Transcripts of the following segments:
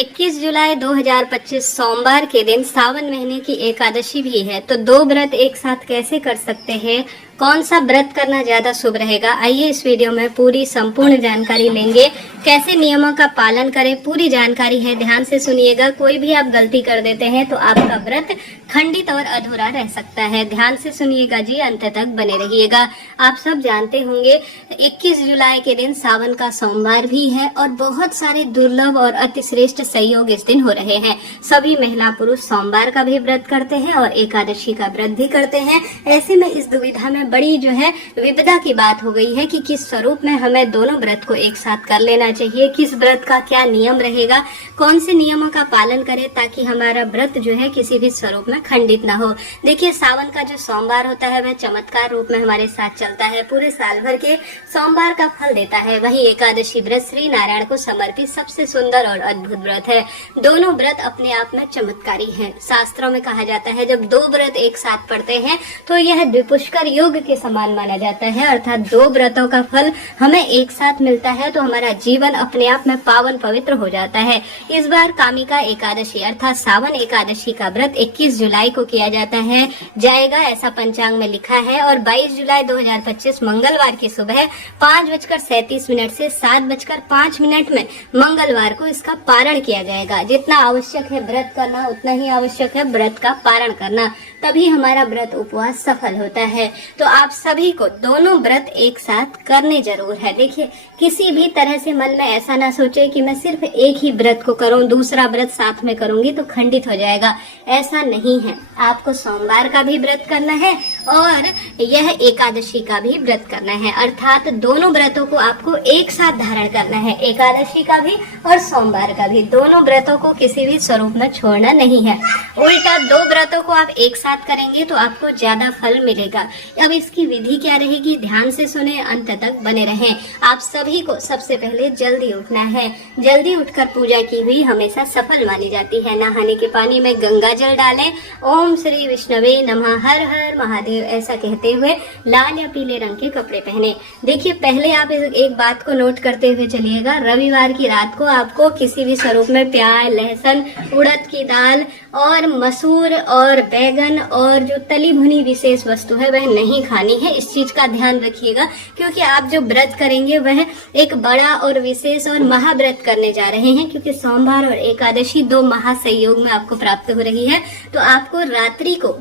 21 जुलाई 2025 सोमवार के दिन सावन महीने की एकादशी भी है। तो दो व्रत एक साथ कैसे कर सकते हैं, कौन सा व्रत करना ज्यादा शुभ रहेगा, आइए इस वीडियो में पूरी संपूर्ण जानकारी लेंगे। कैसे नियमों का पालन करें, पूरी जानकारी है, ध्यान से सुनिएगा। कोई भी आप गलती कर देते हैं तो आपका व्रत खंडित और अधूरा रह सकता है। ध्यान से सुनिएगा जी, अंत तक बने रहिएगा। आप सब जानते होंगे 21 जुलाई के दिन सावन का सोमवार भी है और बहुत सारे दुर्लभ और अतिश्रेष्ठ संयोग इस दिन हो रहे हैं। सभी महिला पुरुष सोमवार का भी व्रत करते हैं और एकादशी का व्रत भी करते हैं। ऐसे में इस दुविधा में बड़ी जो है विपदा की बात हो गई है कि किस स्वरूप में हमें दोनों व्रत को एक साथ कर लेना चाहिए, किस व्रत का क्या नियम रहेगा, कौन से नियमों का पालन करें ताकि हमारा व्रत जो है किसी भी स्वरूप में खंडित ना हो। देखिए, सावन का जो सोमवार होता है वह चमत्कार रूप में हमारे साथ चलता है, पूरे साल भर के सोमवार का फल देता है। वही एकादशी व्रत श्री नारायण को समर्पित सबसे सुंदर और अद्भुत व्रत है। दोनों व्रत अपने आप में चमत्कारी हैं। शास्त्रों में कहा जाता है जब दो व्रत एक साथ पड़ते हैं तो यह द्विपुष्कर योग के समान माना जाता है, अर्थात दो व्रतों का फल हमें एक साथ मिलता है तो हमारा जीवन अपने आप में पावन पवित्र हो जाता है। इस बार कामिका एकादशी अर्थात सावन एकादशी का व्रत 21 जुलाई को किया जाता है जाएगा, ऐसा पंचांग में लिखा है। और 22 जुलाई 2025 मंगलवार की सुबह 5:37 से 7:05 में मंगलवार को इसका पारण किया जाएगा। जितना आवश्यक है व्रत करना उतना ही आवश्यक है व्रत का पारण करना, तभी हमारा व्रत उपवास सफल होता है। तो आप सभी को दोनों व्रत एक साथ करने जरूर है। देखिए, किसी भी तरह से मन में ऐसा ना सोचे कि मैं सिर्फ एक ही व्रत को करूं, दूसरा व्रत साथ में करूंगी तो खंडित हो जाएगा। ऐसा नहीं है, आपको सोमवार का भी व्रत करना है और यह एकादशी का भी व्रत करना है, अर्थात दोनों व्रतों को आपको एक साथ धारण करना है। एकादशी का भी और सोमवार का भी, दोनों व्रतों को किसी भी स्वरूप में छोड़ना नहीं है। उल्टा दो व्रतों को आप एक साथ करेंगे तो आपको ज्यादा फल मिलेगा। अब इसकी विधि क्या रहेगी, ध्यान से सुने, अंत तक बने रहें। आप सभी को सबसे पहले जल्दी उठना है। जल्दी उठकर पूजा की हुई हमेशा सफल मानी जाती है। नहाने के पानी में गंगा जल डालें, ओम श्री विष्णवे नमः, हर हर महादेव ऐसा कहते हुए लाल या पीले रंग के कपड़े पहने। देखिए, पहले आप एक बात को नोट करते हुए चलिएगा। रविवार की रात को आपको किसी भी स्वरूप में प्याज, लहसुन, उड़द की दाल और मसूर और बैगन और जो तली भुनी विशेष वस्तु है वह नहीं खानी है। इस चीज का ध्यान रखिएगा, क्योंकि आप जो व्रत करेंगे वह एक बड़ा और विशेष और महाव्रत करने जा रहे हैं, क्योंकि सोमवार और एकादशी दो महासंयोग में आपको प्राप्त हो रही है। तो आपको रात्रि को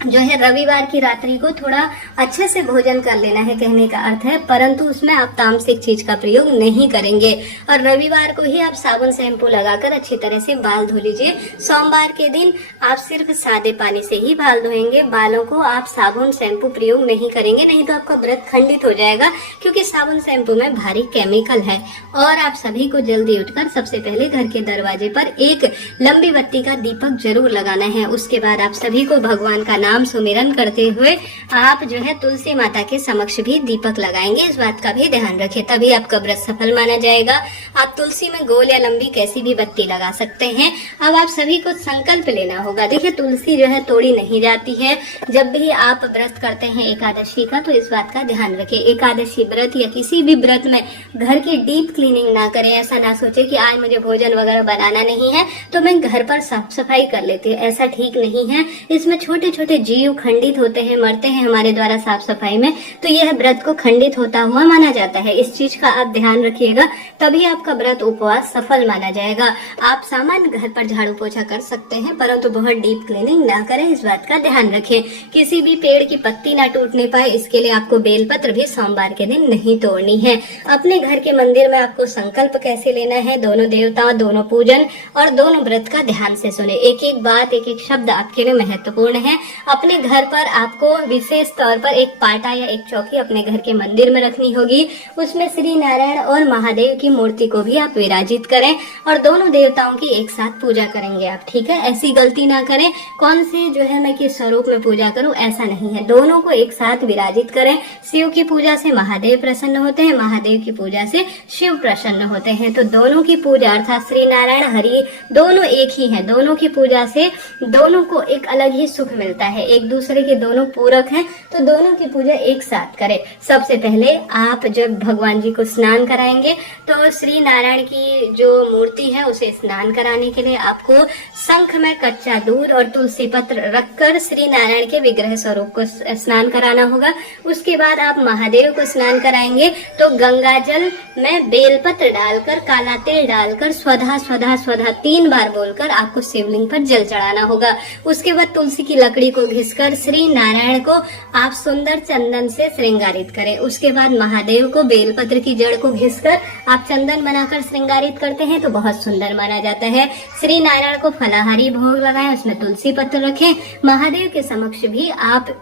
जो है रविवार की रात्रि को थोड़ा अच्छे से भोजन कर लेना है, कहने का अर्थ है, परंतु उसमें आप तामसिक चीज का प्रयोग नहीं करेंगे। और रविवार को ही आप साबुन शैम्पू लगाकर अच्छी तरह से बाल धो लीजिए। सोमवार के दिन आप सिर्फ सादे पानी से ही बाल धोएंगे, बालों को आप साबुन शैम्पू प्रयोग नहीं करेंगे, नहीं तो आपका व्रत खंडित हो जाएगा, क्योंकि साबुन शैम्पू में भारी केमिकल है। और आप सभी को जल्दी उठकर सबसे पहले घर के दरवाजे पर एक लंबी बत्ती का दीपक जरूर लगाना है। उसके बाद आप सभी को भगवान का नाम सुमिरन करते हुए आप जो है तुलसी माता के समक्ष भी दीपक लगाएंगे। इस बात का भी ध्यान रखें, तभी आपका व्रत सफल माना जाएगा। आप तुलसी में गोल या लंबी कैसी भी बत्ती लगा सकते हैं। अब आप सभी को संकल्प लेना होगा। देखिए, तुलसी जो है तोड़ी नहीं जाती है। जब भी आप व्रत करते हैं एकादशी का तो इस बात का ध्यान रखें। एकादशी व्रत या किसी भी व्रत में घर की डीप क्लीनिंग ना करें। ऐसा ना सोचे कि आज मुझे भोजन वगैरह बनाना नहीं है तो मैं घर पर साफ सफाई कर लेती हूँ, ऐसा ठीक नहीं है। इसमें छोटे छोटे जीव खंडित होते हैं, मरते हैं हमारे द्वारा साफ सफाई में, तो यह व्रत को खंडित होता हुआ माना जाता है। इस चीज का आप ध्यान रखिएगा, तभी आपका व्रत उपवास सफल माना जाएगा। आप सामान्य घर पर झाड़ू पोछा कर सकते हैं, परंतु बहुत डीप क्लीनिंग ना करें, इस बात का ध्यान रखें। किसी भी पेड़ की पत्ती ना टूटने पाए, इसके लिए आपको बेलपत्र भी सोमवार के दिन नहीं तोड़नी है। अपने घर के मंदिर में आपको संकल्प कैसे लेना है, दोनों देवताओं, दोनों पूजन और दोनों व्रत का ध्यान से सुने। एक एक बात, एक एक शब्द आपके लिए महत्वपूर्ण है। अपने घर पर आपको विशेष तौर पर एक पाटा या एक चौकी अपने घर के मंदिर में रखनी होगी। उसमें श्री नारायण और महादेव की मूर्ति को भी आप विराजित करें और दोनों देवताओं की एक साथ पूजा करेंगे आप, ठीक है। ऐसी गलती ना करें कौन सी जो है मैं किस स्वरूप में पूजा करूं, ऐसा नहीं है। दोनों को एक साथ विराजित करें। शिव की पूजा से महादेव प्रसन्न होते हैं, महादेव की पूजा से शिव प्रसन्न होते हैं। तो दोनों की पूजा अर्थात श्री नारायण हरि दोनों एक ही है। दोनों की पूजा से दोनों को एक अलग ही सुख मिलता है, एक दूसरे के दोनों पूरक हैं, तो दोनों की पूजा एक साथ करें। सबसे पहले आप जब भगवान जी को स्नान कराएंगे तो श्री नारायण की जो मूर्ति है उसे स्नान कराने के लिए आपको शंख में कच्चा दूध और तुलसी पत्र रखकर श्री नारायण के विग्रह स्वरूप को स्नान कराना होगा। उसके बाद आप महादेव को स्नान कराएंगे तो गंगा जल में बेलपत्र डालकर, काला तेल डालकर स्वधा स्वधा स्वधा 3 बार बोलकर आपको शिवलिंग पर जल चढ़ाना होगा। उसके बाद तुलसी की लकड़ी को घिसकर श्री नारायण को आप सुंदर चंदन से श्रृंगारित करें। उसके बाद महादेव को बेलपत्र की जड़ को घिसकर आप चंदन बनाकर श्रृंगारित करते हैं तो बहुत सुंदर माना जाता है। श्री नारायण को फलाहारी भोग लगाएं, उसमें तुलसी पत्र रखें। महादेव के समक्ष भी आप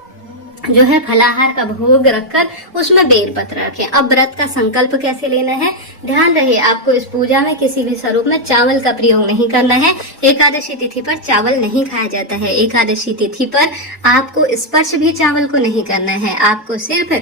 जो है फलाहार का भोग रखकर उसमें बेलपत्र रखें। अब व्रत का संकल्प कैसे लेना है, ध्यान रहे आपको इस पूजा में किसी भी स्वरूप में चावल का प्रयोग नहीं करना है। एकादशी तिथि पर चावल नहीं खाया जाता है। एकादशी तिथि पर आपको स्पर्श भी चावल को नहीं करना है। आपको सिर्फ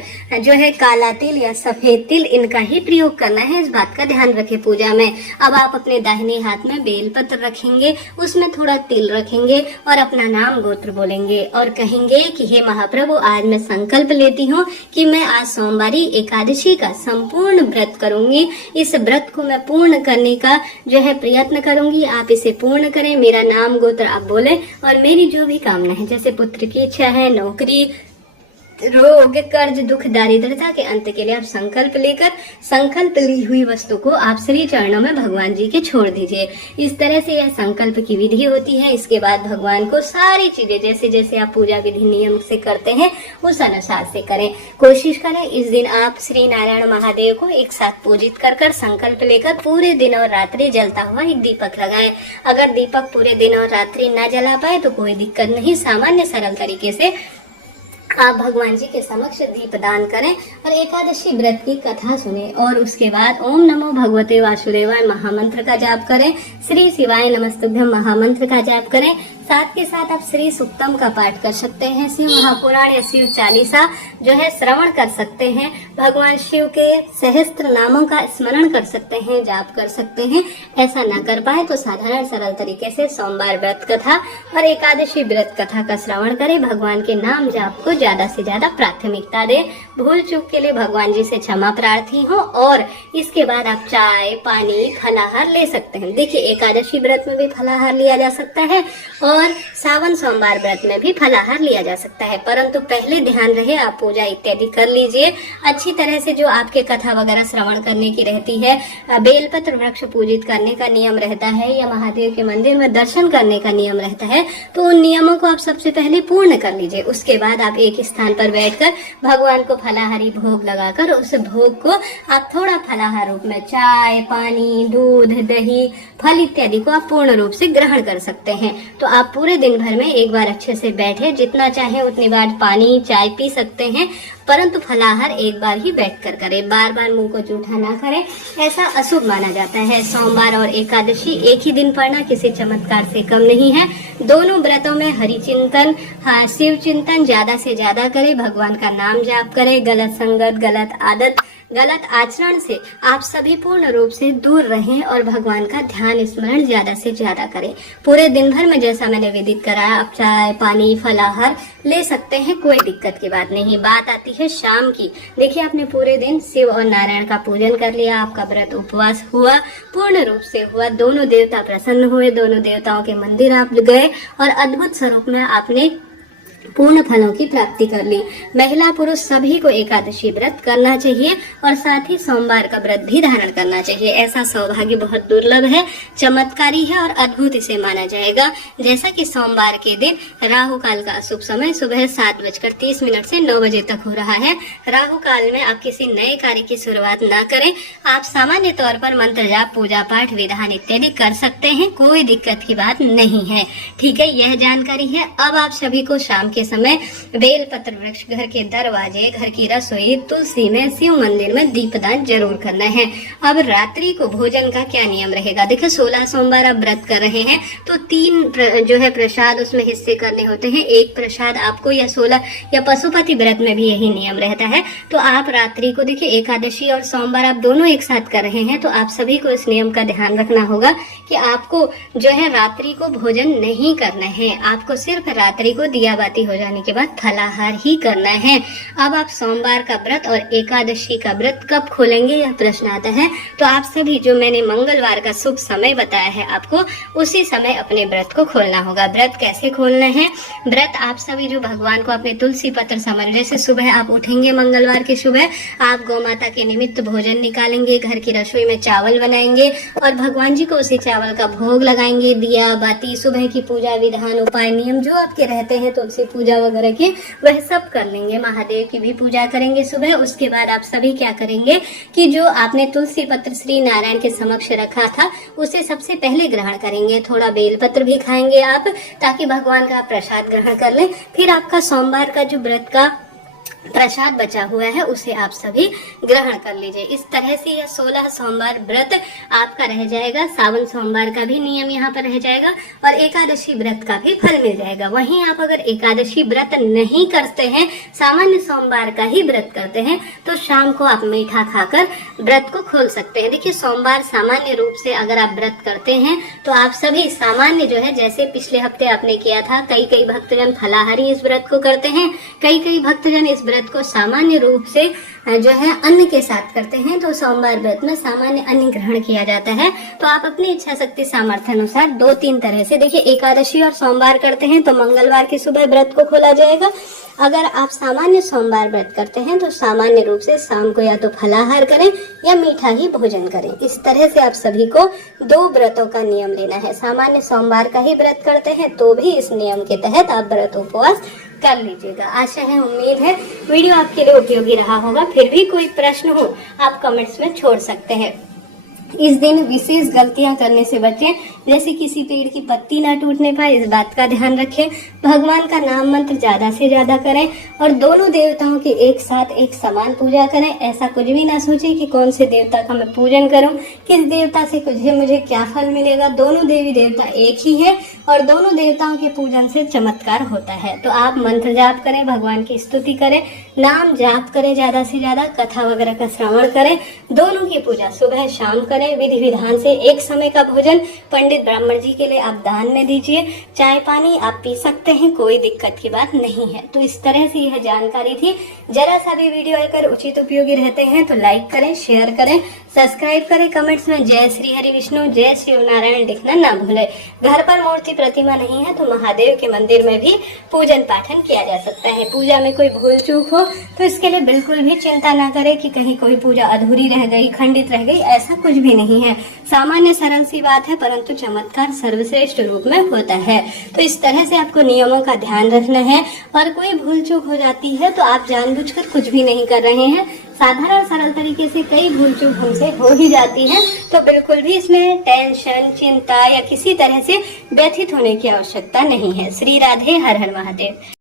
जो है काला तिल या सफेद तिल इनका ही प्रयोग करना है, इस बात का ध्यान रखें पूजा में। अब आप अपने दाहिने हाथ में बेलपत्र रखेंगे, उसमें थोड़ा तिल रखेंगे और अपना नाम गोत्र बोलेंगे और कहेंगे कि हे महाप्रभु, आज मैं संकल्प लेती हूँ कि मैं आज सोमवारी एकादशी का संपूर्ण व्रत करूंगी। इस व्रत को मैं पूर्ण करने का जो है प्रयत्न करूंगी। आप इसे पूर्ण करें। मेरा नाम गोत्र आप बोले और मेरी जो भी कामना है, जैसे पुत्र की इच्छा है, नौकरी, रोग, कर्ज, दुख, दारिद्रता के अंत के लिए आप संकल्प लेकर संकल्प ली हुई वस्तु को आप श्री चरणों में भगवान जी के छोड़ दीजिए। इस तरह से यह संकल्प की विधि होती है। इसके बाद भगवान को सारी चीजें जैसे जैसे आप पूजा विधि नियम से करते हैं उस अनुसार से करें। कोशिश करें इस दिन आप श्री नारायण महादेव को एक साथ पूजित कर संकल्प लेकर पूरे दिन और रात्रि जलता हुआ एक दीपक लगाएं। अगर दीपक पूरे दिन और रात्रि न जला पाए तो कोई दिक्कत नहीं, सामान्य सरल तरीके से आप भगवान जी के समक्ष दीपदान करें और एकादशी व्रत की कथा सुने और उसके बाद ओम नमो भगवते वासुदेवाय महामंत्र का जाप करें। श्री शिवाय नमस्तुभ्यम महामंत्र का जाप करें। साथ के साथ आप श्री सुक्तम का पाठ कर सकते हैं। शिव महापुराण या शिव चालीसा जो है श्रवण कर सकते हैं। भगवान शिव के सहस्त्र नामों का स्मरण कर सकते हैं, जाप कर सकते हैं। ऐसा न कर पाए तो साधारण सरल तरीके से सोमवार व्रत कथा और एकादशी व्रत कथा का श्रवण करें। भगवान के नाम जाप को ज्यादा से ज्यादा प्राथमिकता दें। भूल चूक के लिए भगवान जी से क्षमा प्रार्थी हो और इसके बाद आप चाय, पानी, फलाहार ले सकते हैं। देखिए एकादशी व्रत में भी फलाहार लिया जा सकता है और सावन सोमवार व्रत में भी फलाहार लिया जा सकता है, परंतु पहले ध्यान रहे आप पूजा इत्यादि कर लीजिए अच्छी तरह से। जो आपके कथा वगैरह श्रवण करने की रहती है, बेलपत्र वृक्ष पूजित करने का नियम रहता है या महादेव के मंदिर में दर्शन करने का नियम रहता है, तो उन नियमों को आप सबसे पहले पूर्ण कर लीजिए। उसके बाद आप एक स्थान पर बैठकर भगवान को फलाहारी भोग लगाकर उस भोग को आप थोड़ा फलाहार रूप में चाय, पानी, दूध, दही, फल इत्यादि को आप पूर्ण रूप से ग्रहण कर सकते हैं। तो आप पूरे दिन भर में एक बार अच्छे से बैठे, जितना चाहे उतनी बार पानी, चाय पी सकते हैं, परंतु फलाहार एक बार ही बैठकर करें। बार बार मुंह को जूठा ना करें, ऐसा अशुभ माना जाता है। सोमवार और एकादशी एक ही दिन पढ़ना किसी चमत्कार से कम नहीं है। दोनों व्रतों में हरि चिंतन, शिव चिंतन ज्यादा से ज्यादा करें। भगवान का नाम जाप करें। गलत संगत, गलत आदत, गलत आचरण से आप सभी पूर्ण रूप से दूर रहें और भगवान का ध्यान स्मरण ज्यादा से ज्यादा करें। पूरे दिन भर में जैसा मैंने विदित कराया आप चाय, पानी, फलाहार ले सकते हैं, कोई दिक्कत की बात नहीं। बात आती है शाम की। देखिए आपने पूरे दिन शिव और नारायण का पूजन कर लिया, आपका व्रत उपवास हुआ, पूर्ण रूप से हुआ, दोनों देवता प्रसन्न हुए, दोनों देवताओं के मंदिर आप गए और अद्भुत स्वरूप में आपने पूर्ण फलों की प्राप्ति कर ली। महिला पुरुष सभी को एकादशी व्रत करना चाहिए और साथ ही सोमवार का व्रत भी धारण करना चाहिए। ऐसा सौभाग्य बहुत दुर्लभ है, चमत्कारी है और अद्भुत इसे माना जाएगा। जैसा कि सोमवार के दिन राहु काल का शुभ समय सुबह 7:30 से 9 बजे तक हो रहा है। राहु काल में आप किसी नए कार्य की शुरुआत न करें। आप सामान्य तौर पर मंत्र जाप, पूजा पाठ, विधान इत्यादि कर सकते हैं, कोई दिक्कत की बात नहीं है। ठीक है, यह जानकारी है। अब आप सभी को शाम के समय बेलपत्र वृक्ष, घर के दरवाजे, घर की रसोई, तुलसी में, शिव मंदिर में दीपदान जरूर करना है। अब रात्रि को भोजन का क्या नियम रहेगा? देखिए 16 सोमवार आप व्रत कर रहे हैं तो 3 जो है प्रसाद उसमें हिस्से करने होते हैं। एक प्रसाद आपको या 16 या पशुपति व्रत में भी यही नियम रहता है। तो आप रात्रि को देखिए एकादशी और सोमवार आप दोनों एक साथ कर रहे हैं, तो आप सभी को इस नियम का ध्यान रखना होगा कि आपको जो है रात्रि को भोजन नहीं करना है। आपको सिर्फ रात्रि को दिया बाती हो जाने के बाद फलाहार ही करना है। अब आप सोमवार का व्रत और एकादशी का व्रत कब खोलेंगे यह प्रश्न आता है। तो आप सभी जो मैंने मंगलवार का शुभ समय बताया है आपको, उसी समय अपने व्रत को खोलना होगा। व्रत कैसे खोलना है? व्रत आप सभी जो भगवान को अपने तुलसी पत्र समर्पित, जैसे सुबह आप उठेंगे मंगलवार की सुबह, आप गौ माता के निमित्त भोजन निकालेंगे, घर की रसोई में चावल बनाएंगे और भगवान जी को उसी चावल का भोग लगाएंगे। दिया बाती, सुबह की पूजा विधान उपाय नियम जो आपके रहते हैं तुलसी पूजा वगैरह के, वह सब कर लेंगे। महादेव की भी पूजा करेंगे सुबह। उसके बाद आप सभी क्या करेंगे कि जो आपने तुलसी पत्र श्री नारायण के समक्ष रखा था उसे सबसे पहले ग्रहण करेंगे। थोड़ा बेलपत्र भी खाएंगे आप, ताकि भगवान का प्रसाद ग्रहण कर लें। फिर आपका सोमवार का जो व्रत का प्रसाद बचा हुआ है उसे आप सभी ग्रहण कर लीजिए। इस तरह से यह 16 सोमवार व्रत आपका रह जाएगा। सावन सोमवार का भी नियम यहाँ पर रह जाएगा और एकादशी व्रत का भी फल मिल जाएगा। वहीं आप अगर एकादशी व्रत नहीं करते हैं, सामान्य सोमवार का ही व्रत करते हैं, तो शाम को आप मीठा खाकर व्रत को खोल सकते हैं। देखिए, सोमवार सामान्य रूप से अगर आप व्रत करते हैं तो आप सभी सामान्य जो है, जैसे पिछले हफ्ते आपने किया था, कई भक्तजन फलाहारी इस व्रत को करते हैं, कई भक्तजन इस व्रत को सामान्य रूप से जो है अन्न के साथ करते हैं। तो सोमवार व्रत में सामान्य अन्न ग्रहण किया जाता है। तो आप अपनी इच्छा शक्ति सामर्थ्य अनुसार 2-3 तरह से, देखिए, एकादशी और सोमवार करते हैं तो मंगलवार की सुबह व्रत को खोला जाएगा। अगर आप सामान्य सोमवार व्रत करते हैं तो सामान्य रूप से शाम को या तो फलाहार करें या मीठा ही भोजन करें। इस तरह से आप सभी को 2 व्रतों का नियम लेना है। सामान्य सोमवार का ही व्रत करते हैं तो भी इस नियम के तहत आप व्रत उपवास कर लीजिएगा। आशा है, उम्मीद है वीडियो आपके लिए उपयोगी रहा होगा। फिर भी कोई प्रश्न हो आप कमेंट्स में छोड़ सकते हैं। इस दिन विशेष गलतियां करने से बचें, जैसे किसी पेड़ की पत्ती ना टूटने पाए, इस बात का ध्यान रखें। भगवान का नाम मंत्र ज्यादा से ज्यादा करें और दोनों देवताओं की एक साथ एक समान पूजा करें। ऐसा कुछ भी ना सोचें कि कौन से देवता का मैं पूजन करूं, किस देवता से मुझे क्या फल मिलेगा। दोनों देवी देवता एक ही है और दोनों देवताओं के पूजन से चमत्कार होता है। तो आप मंत्र जाप करें, भगवान की स्तुति करें, नाम जाप करें ज्यादा से ज्यादा, कथा वगैरह का श्रवण करें। दोनों की पूजा सुबह शाम करें विधि विधान से। एक समय का भोजन पंडित ब्राह्मण जी के लिए आप दान में दीजिए। चाय पानी आप पी सकते हैं, कोई दिक्कत की बात नहीं है। तो इस तरह से यह जानकारी थी। जरा सा भी वीडियो अगर उचित उपयोगी रहते हैं तो लाइक करें, शेयर करें, सब्सक्राइब करें। कमेंट्स में जय श्री हरि विष्णु, जय शिव नारायण लिखना ना भूलें। घर पर मूर्ति प्रतिमा नहीं है तो महादेव के मंदिर में भी पूजन पाठन किया जा सकता है। पूजा में कोई भूल चूक हो तो इसके लिए बिल्कुल भी चिंता ना करें कि कहीं कोई पूजा अधूरी रह गई, खंडित रह गई, ऐसा कुछ भी नहीं है। सामान्य सरल सी बात है, परंतु चमत्कार सर्वश्रेष्ठ रूप में होता है। तो इस तरह से आपको नियमों का ध्यान रखना है और कोई भूल चूक हो जाती है तो आप जानबूझकर कुछ भी नहीं कर रहे हैं। साधारण सरल तरीके से कई भूल चूक हमसे हो ही जाती है, तो बिल्कुल भी इसमें टेंशन, चिंता या किसी तरह से व्यथित होने की आवश्यकता नहीं है। श्री राधे, हर हर महादेव।